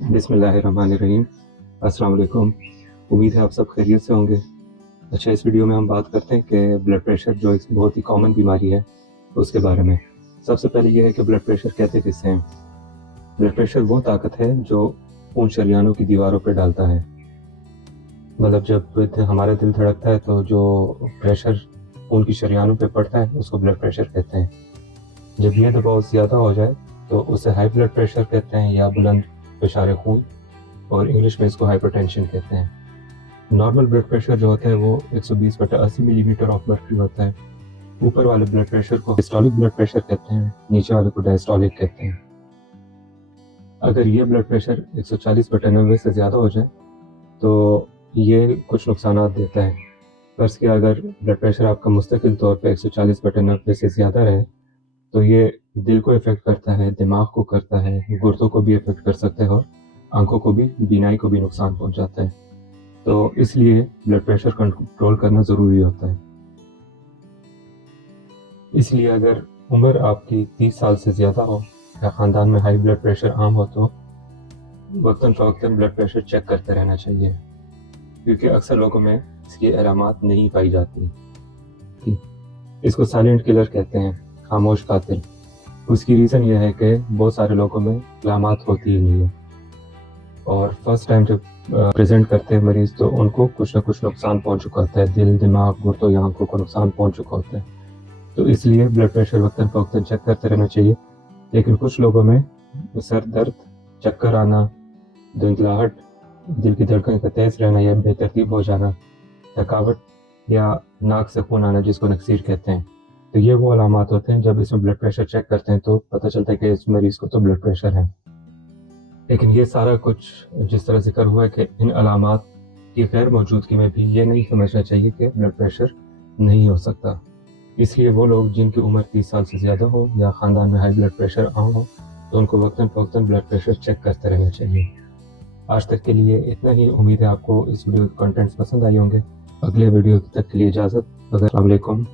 बिस्मिल्लाहिर्रहमानिर्रहीम। अस्सलाम वालेकुम। उम्मीद है आप सब खैरियत से होंगे। अच्छा, इस वीडियो में हम बात करते हैं कि ब्लड प्रेशर जो एक बहुत ही कॉमन बीमारी है उसके बारे में। सबसे पहले ये है कि ब्लड प्रेशर कहते किससे हैं। ब्लड प्रेशर वो ताकत है जो उन शरियानों की दीवारों पर डालता है। मतलब जब हमारा दिल धड़कता है तो जो प्रेशर उनकी शरियानों पे पड़ता है उसको ब्लड प्रेशर कहते हैं। जब ये दबाव ज़्यादा हो जाए तो उसे हाई ब्लड प्रेशर कहते हैं या बुलंद पेशार खून, और इंग्लिश में इसको हाइपरटेंशन कहते हैं। नॉर्मल ब्लड प्रेशर जो होता है वो 120/80 मिलीमीटर ऑफ मर्क्यूरी होता है। ऊपर वाले ब्लड प्रेशर को सिस्टोलिक ब्लड प्रेशर कहते हैं, नीचे वाले को डायस्टोलिक कहते हैं। अगर ये ब्लड प्रेशर 140/90 से ज़्यादा हो जाए तो ये कुछ नुकसानात देता है। फर्ज़ किया अगर ब्लड प्रेशर आपका मुस्तकिल तौर पे 140/90 से ज़्यादा रहे तो ये दिल को इफ़ेक्ट करता है, दिमाग को करता है, गुर्दों को भी इफ़ेक्ट कर सकता है और आंखों को भी, बीनाई को भी नुकसान पहुंचाता है। तो इसलिए ब्लड प्रेशर कंट्रोल करना ज़रूरी होता है। इसलिए अगर उम्र आपकी 30 साल से ज़्यादा हो या ख़ानदान में हाई ब्लड प्रेशर आम हो तो वक्तन फ़वक्तन ब्लड प्रेशर चेक करते रहना चाहिए, क्योंकि अक्सर लोगों में इसकी अलामात नहीं पाई जाती। इसको साइलेंट किलर कहते हैं, खामोश कातिल। उसकी रीज़न यह है कि बहुत सारे लोगों में अलामात होती ही नहीं है, और फर्स्ट टाइम जब प्रेजेंट करते हैं मरीज़ तो उनको कुछ ना कुछ नुकसान पहुंच चुका होता है, दिल, दिमाग, गुर्दों या आंखों को नुकसान पहुंच चुका होता है। तो इसलिए ब्लड प्रेशर वक्तन फ़वक्तन चेक करते रहना चाहिए। लेकिन कुछ लोगों में सर दर्द, चक्कर आना, धुंधलाहट, दिल की धड़कन का तेज़ रहना या बेतरतीब हो जाना, थकावट या नाक से खून आना जिसको नक्सीर कहते हैं, तो ये वो अलामात होते हैं जब इसमें ब्लड प्रेशर चेक करते हैं तो पता चलता है कि इस मरीज़ को तो ब्लड प्रेशर है। लेकिन ये सारा कुछ जिस तरह ज़िक्र हुआ है कि इन अलामात की गैर मौजूदगी में भी ये नहीं समझना चाहिए कि ब्लड प्रेशर नहीं हो सकता। इसलिए वो लोग जिनकी उम्र 30 साल से ज़्यादा हो या ख़ानदान में हाई ब्लड प्रेशर आम हो तो उनको वक्तन फ़वक्तन ब्लड प्रेशर चेक करते रहना चाहिए। आज तक के लिए इतना ही। उम्मीद है आपको इस वीडियो के कंटेंट्स पसंद आए होंगे। अगले वीडियो तक के लिए इजाज़त। अस्सलाम वालेकुम।